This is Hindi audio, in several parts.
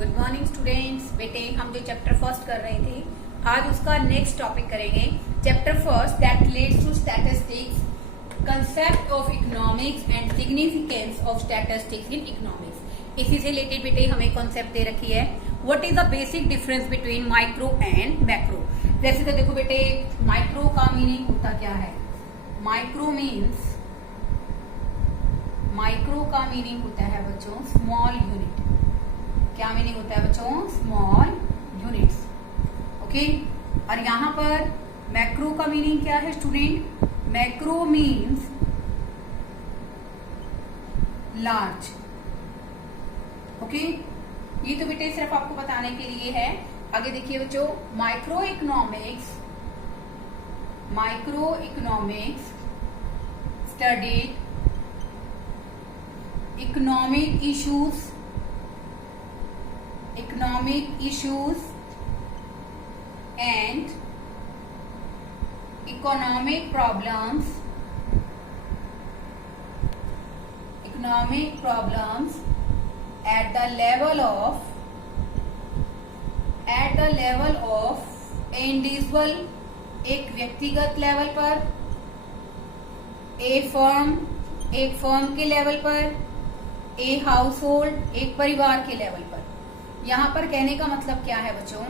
Good morning students. बेटे हम जो चैप्टर फर्स्ट कर रहे थे आज उसका नेक्स्ट टॉपिक करेंगे। Chapter first that relates to statistics, concept of economics and significance of statistics in economics. इसी से रिलेटेड बेटे हमें कॉन्सेप्ट दे रखी है। What is the basic difference between micro and macro. वैसे तो देखो बेटे माइक्रो का मीनिंग होता क्या है। माइक्रो का मीनिंग होता है बच्चों स्मॉल यूनिट। क्या मीनिंग होता है बच्चों? Small units. ओके। और यहां पर मैक्रो का मीनिंग क्या है student? Macro means large. Okay. ये तो बेटे सिर्फ आपको बताने के लिए है। आगे देखिए बच्चों, micro economics studied economic issues and economic problems at the level of individual, एक व्यक्तिगत लेवल पर, एक फर्म के लेवल पर, ए हाउस होल्ड, एक परिवार के लेवल पर। यहाँ पर कहने का मतलब क्या है बच्चों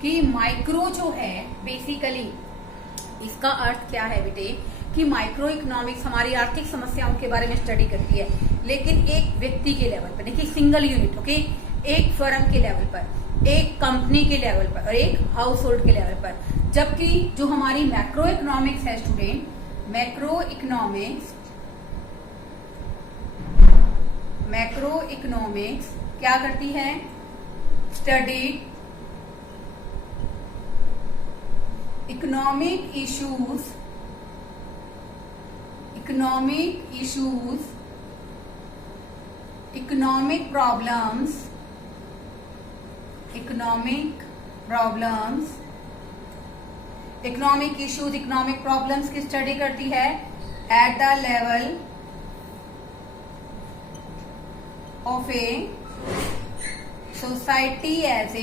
कि माइक्रो जो है बेसिकली इसका अर्थ क्या है बेटे कि माइक्रो इकोनॉमिक्स हमारी आर्थिक समस्याओं के बारे में स्टडी करती है, लेकिन एक व्यक्ति के लेवल पर, देखिए सिंगल यूनिट। ओके। एक फर्म के लेवल पर, एक कंपनी के लेवल पर और एक हाउस होल्ड के लेवल पर। जबकि जो हमारी मैक्रो इकोनॉमिक्स है स्टूडेंट, मैक्रो इकोनॉमिक्स क्या करती है? Study economic issues, economic problems की स्टडी करती है at the level of a society as a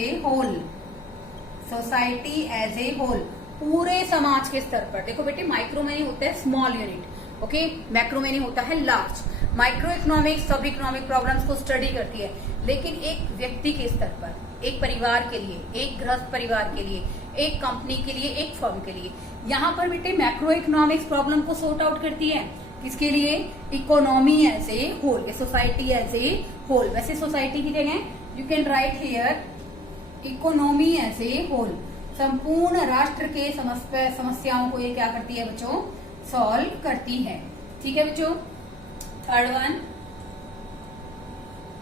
whole, पूरे समाज के स्तर पर। देखो बेटे माइक्रो में नहीं होता है स्मॉल यूनिट, ओके। मैक्रो में नहीं होता है लार्ज। माइक्रो इकोनॉमिक्स सब इकोनॉमिक प्रॉब्लम्स को स्टडी करती है, लेकिन एक व्यक्ति के स्तर पर, एक परिवार के लिए, एक गृहस्थ परिवार के लिए, एक कंपनी के लिए, एक फर्म के लिए। यहाँ पर बेटे मैक्रो इकोनॉमिक्स प्रॉब्लम को सॉर्ट आउट करती है। किसके लिए? Economy as a whole, society as a whole. वैसे सोसाइटी की जगह you can write here economy as a whole. संपूर्ण राष्ट्र के समस्याओं को ये क्या करती है बच्चों? सॉल्व करती है। ठीक है बच्चों। Third one,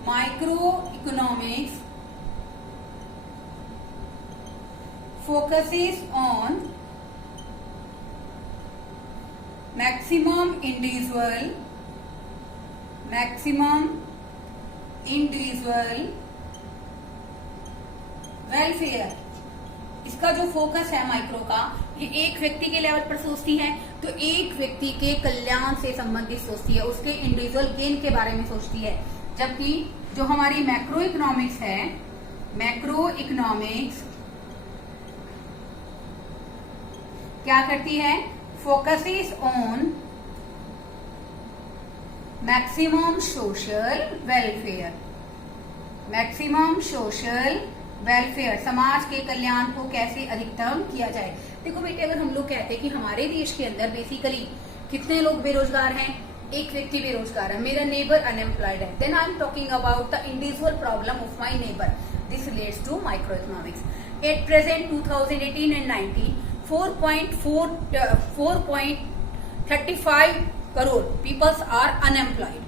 micro economics focuses on maximum individual welfare. इसका जो फोकस है माइक्रो का, ये एक व्यक्ति के लेवल पर सोचती है, तो एक व्यक्ति के कल्याण से संबंधित सोचती है, उसके इंडिविजुअल गेन के बारे में सोचती है। जबकि जो हमारी मैक्रो इकोनॉमिक्स है, मैक्रो इकोनॉमिक्स क्या करती है? focuses on maximum social welfare, समाज के कल्याण को कैसे अधिकतम किया जाए। देखो बेटे अगर हम लोग कहते हैं कि हमारे देश के अंदर बेसिकली कितने लोग बेरोजगार हैं, एक व्यक्ति बेरोजगार है, मेरा नेबर अनएम्प्लॉयड है, then I am talking about the individual problem of my neighbour. This relates to micro economics. At present 2018 and 19 4.35 crore peoples are unemployed.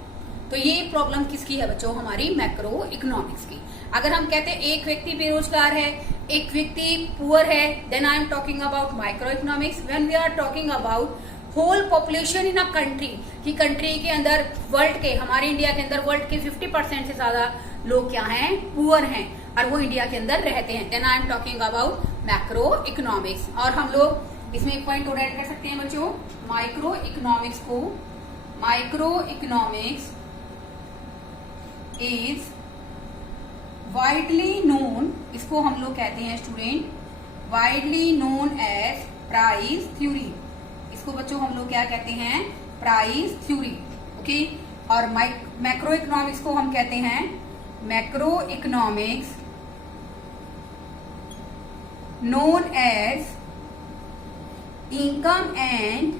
तो ये प्रॉब्लम किसकी है बच्चों? हमारी मैक्रो इकोनॉमिक्स की। अगर हम कहते हैं एक व्यक्ति बेरोजगार है, एक व्यक्ति पुअर है, then I am talking about micro economics. When we are talking about whole population in a country, कि कंट्री के अंदर वर्ल्ड के, हमारे इंडिया के अंदर वर्ल्ड के 50% से ज्यादा लोग क्या हैं? पुअर हैं, और वो इंडिया के अंदर रहते हैं, then I am talking about macro economics. और हम लोग इसमें एक पॉइंट और ऐड कर सकते हैं बच्चों, माइक्रो इकोनॉमिक्स को Microeconomics is वाइडली नोन, इसको हम लोग कहते हैं student widely known as price theory. इसको बच्चों हम लोग क्या कहते हैं? Price theory. ओके, और मैक्रो इकोनॉमिक्स को हम कहते हैं macro economics known as income and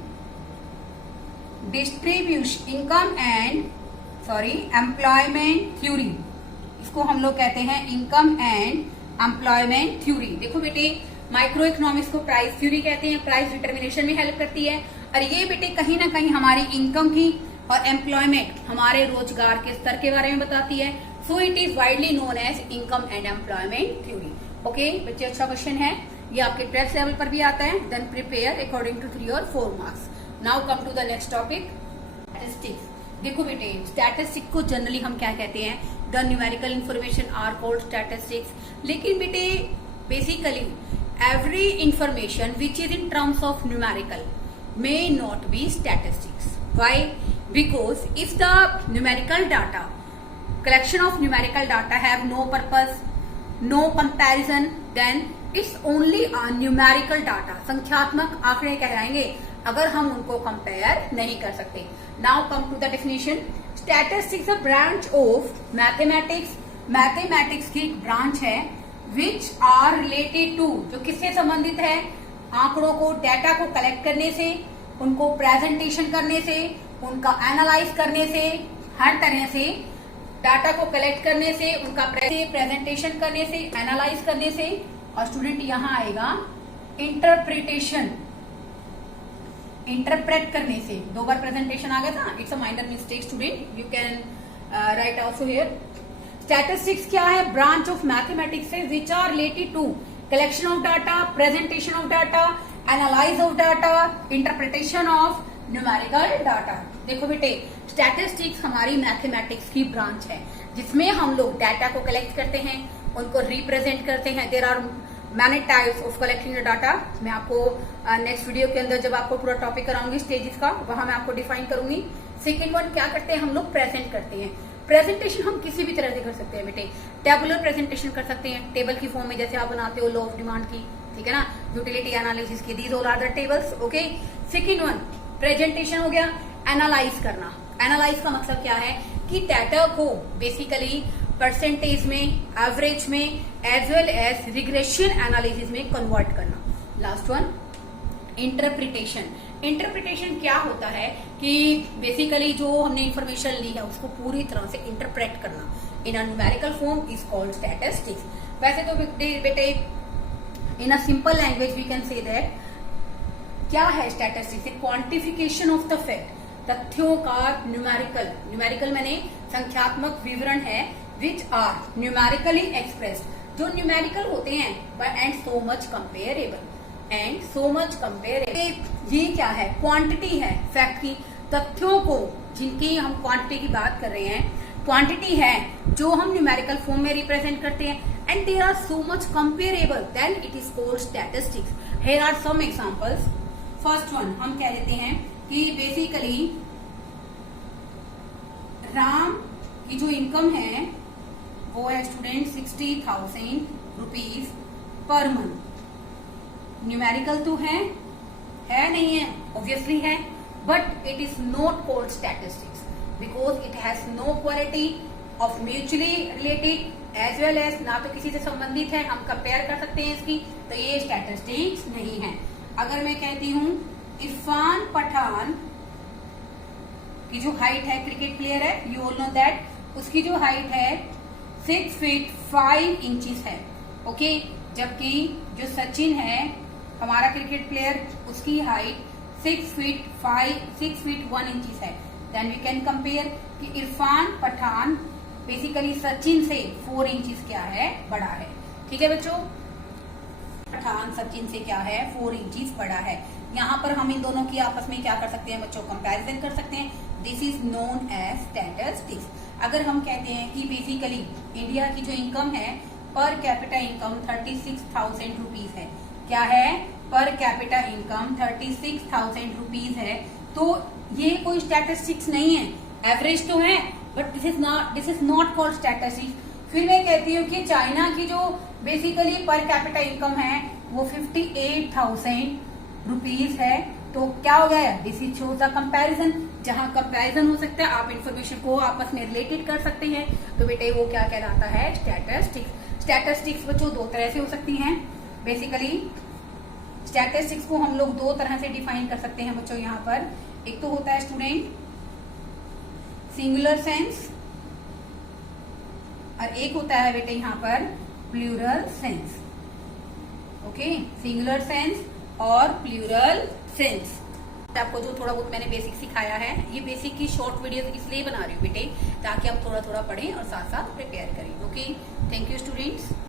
employment theory. इसको हम लोग कहते हैं इनकम एंड एम्प्लॉयमेंट थ्योरी। देखो बेटे, माइक्रो इकोनॉमिक्स को प्राइस थ्योरी कहते हैं, प्राइस डिटर्मिनेशन में हेल्प करती है, और ये बेटे कहीं ना कहीं हमारी इनकम की और एम्प्लॉयमेंट, हमारे रोजगार के स्तर के बारे में बताती है। So it is widely known as income and employment theory. Okay बच्चे, अच्छा क्वेश्चन है, ये आपके 12th लेवल पर भी आता है। देन प्रिपेयर अकॉर्डिंग टू 3 और 4 marks. Now come to the next topic, statistics. देखो बेटे, स्टैटिस्टिक्स को जनरली हम क्या कहते हैं? The numerical information are called statistics. लेकिन बेटे basically every information which is in terms of numerical may not be statistics. Why? Because if the numerical data, collection of numerical data have no purpose, no comparison, then it's only a numerical data, संख्यात्मक आंकड़े कहलाएंगे अगर हम उनको कंपेयर नहीं कर सकते। Now come to the definition. Statistics a branch of mathematics. Mathematics की एक ब्रांच है which are related to, जो किससे संबंधित है? आंकड़ों को, डाटा को कलेक्ट करने से, उनको प्रेजेंटेशन करने से, उनका एनालाइज करने से, हर तरह से डाटा को कलेक्ट करने से, उनका प्रेजेंटेशन करने से, एनालाइज करने से, और स्टूडेंट यहां आएगा इंटरप्रिटेशन, इंटरप्रेट करने से। 2 बार प्रेजेंटेशन आ गया था, it's a minor mistake student, you can write also here. Statistics क्या है? ब्रांच ऑफ मैथमेटिक्स है which are related to collection of data, presentation of data, analyse of data, interpretation of numerical data. देखो बेटे, स्टैटिस्टिक्स हमारी मैथमेटिक्स की ब्रांच है जिसमें हम लोग डाटा को कलेक्ट करते हैं, उनको रिप्रेजेंट करते हैं। There are many types of collecting the data. मैं आपको नेक्स्ट वीडियो के अंदर जब आपको पूरा टॉपिक कराऊंगी स्टेजेस का, वहां मैं आपको डिफाइन करूंगी। सेकेंड वन क्या करते हैं? हम लोग प्रेजेंट करते हैं। प्रेजेंटेशन हम किसी भी तरह से कर सकते हैं बेटे। टेबुलर प्रेजेंटेशन कर सकते हैं, टेबल की फॉर्म में जैसे आप बनाते हो लॉ ऑफ डिमांड की, ठीक है ना, यूटिलिटी एनालिसिस की, these all are the tables. Okay, second one presentation हो गया। एनालाइज करना, एनालाइज का मतलब क्या है? कि डाटा को बेसिकली परसेंटेज में, एवरेज में, as well as regression analysis में कन्वर्ट करना। Last one interpretation. इंटरप्रिटेशन क्या होता है? कि बेसिकली जो हमने इंफॉर्मेशन ली है उसको पूरी तरह से इंटरप्रेट करना in a numerical form is called statistics. वैसे तो बेटे in a simple language we can say that क्या है statistics? Quantification of the fact, तथ्यों का न्यूमेरिकल, न्यूमेरिकल मैंने संख्यात्मक विवरण है, विच आर न्यूमेरिकली एक्सप्रेस्ड, जो न्यूमेरिकल होते हैं, and so much comparable, and so much comparable. ये क्या है? क्वांटिटी है फैक्ट की, तथ्यों को जिनकी हम क्वांटिटी की बात कर रहे हैं, क्वांटिटी है जो हम न्यूमेरिकल फॉर्म में रिप्रेजेंट करते हैं, and there are so much comparable, then it is called statistics. Here are some examples. First one हम कह लेते हैं कि बेसिकली राम की जो इनकम है वो है student 60,000 rupees per month. Numerical तो है नहीं है? ऑब्वियसली है, but it is not called statistics because it has no quality of mutually related as well as, ना तो किसी से संबंधित है, हम कंपेयर कर सकते हैं इसकी, तो ये स्टैटिस्टिक्स नहीं है। अगर मैं कहती हूं इरफान पठान की जो हाइट है, क्रिकेट प्लेयर है, यू ऑल नो दैट, उसकी जो हाइट है 6 फीट 5 इंचेस है। ओके, जबकि जो सचिन है हमारा क्रिकेट प्लेयर, उसकी हाइट 6 फीट 1 इंचेस है। देन वी कैन कंपेयर कि इरफान पठान बेसिकली सचिन से 4 इंचेस क्या है? बड़ा है। ठीक है बच्चों, पठान सचिन से क्या है? 4 इंचेस बड़ा है। यहाँ पर हम इन दोनों की आपस में क्या कर सकते हैं बच्चों? कंपैरिजन कर सकते हैं। This is known as statistics. अगर हम कहते हैं कि बेसिकली इंडिया की जो इनकम है, पर कैपिटा इनकम 36,000 रुपीज है, क्या है? पर कैपिटा इनकम 36,000 रुपीज है, तो ये कोई स्टैटिस्टिक्स नहीं है, एवरेज तो है, but this is not called statistics. फिर मैं कहती हूँ कि चाइना की जो बेसिकली पर कैपिटा इनकम है वो 58,000 रुपीज है। तो क्या हो गया है, this is shows the comparison. जहां कंपैरिजन हो सकता है आप इंफॉर्मेशन को आपस में रिलेटेड कर सकते हैं। तो बेटे वो क्या कहलाता है, स्टैटिस्टिक्स। स्टैटिस्टिक्स बच्चों दो तरह से हो सकती हैं। बेसिकली स्टैटिस्टिक्स को हम लोग दो तरह से डिफाइन कर सकते हैं बच्चों। यहाँ पर एक तो होता है स्टूडेंट सिंगुलर सेंस और एक होता है बेटे यहाँ पर plural sense. Okay, singular sense और प्लूरल सेंस। आपको जो थोड़ा बहुत मैंने बेसिक सिखाया है, ये बेसिक की शॉर्ट वीडियो इसलिए बना रही हूँ बेटे ताकि आप थोड़ा थोड़ा पढ़ें और साथ साथ प्रिपेयर करें। Okay, thank you students.